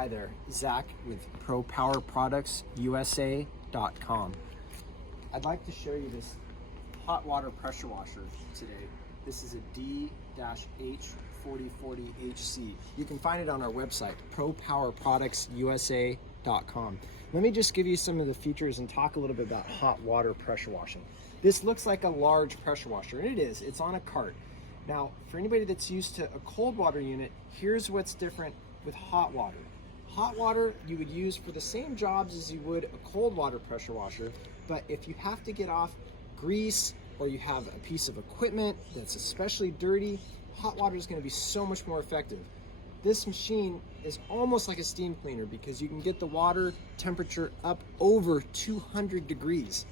Hi there, Zach with ProPowerProductsUSA.com. I'd like to show you this hot water pressure washer today. This is a D-H4040HC. You can find it on our website, ProPowerProductsUSA.com. Let me just give you some of the features and talk a little bit about hot water pressure washing. This looks like a large pressure washer, and it is. It's on a cart. Now, for anybody that's used to a cold water unit, here's what's different with hot water. Hot water you would use for the same jobs as you would a cold water pressure washer, but if you have to get off grease or you have a piece of equipment that's especially dirty, hot water is going to be so much more effective. This machine is almost like a steam cleaner because you can get the water temperature up over 200 degrees.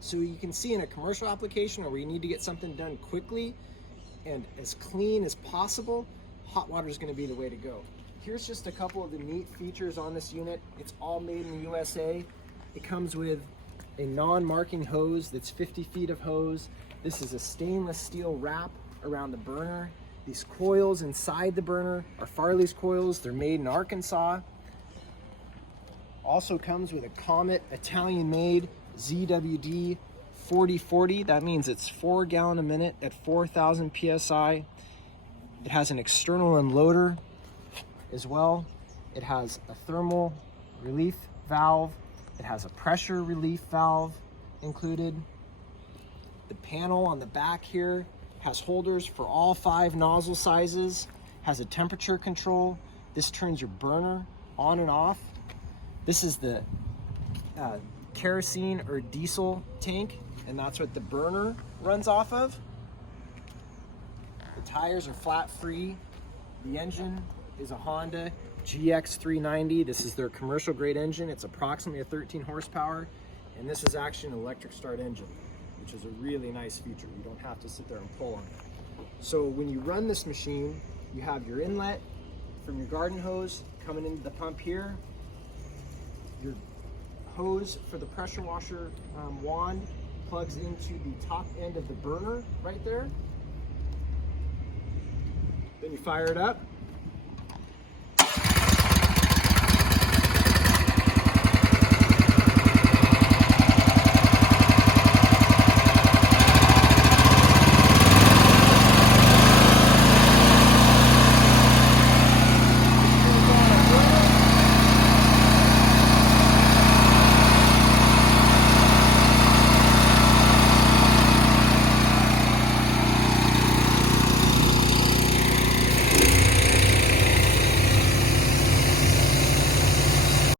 So you can see in a commercial application or where you need to get something done quickly and as clean as possible, hot water is going to be the way to go. Here's just a couple of the neat features on this unit. It's all made in the USA. It comes with a non-marking hose that's 50 feet of hose. This is a stainless steel wrap around the burner. These coils inside the burner are Farley's coils. They're made in Arkansas. Also comes with a Comet Italian-made ZWD 4040. That means it's 4 gallon a minute at 4,000 PSI. It has an external unloader as well. It has a thermal relief valve. It has a pressure relief valve included. The panel on the back here has holders for all 5 nozzle sizes, has a temperature control. This turns your burner on and off. This is the kerosene or diesel tank, and that's what the burner runs off of. The tires are flat free. The engine is a Honda GX390. This is their commercial grade engine. It's approximately a 13 horsepower, and this is actually an electric start engine, which is a really nice feature. You don't have to sit there and pull on it. So when you run this machine, you have your inlet from your garden hose coming into the pump here. Your hose for the pressure washer wand plugs into the top end of the burner right there. Then you fire it up.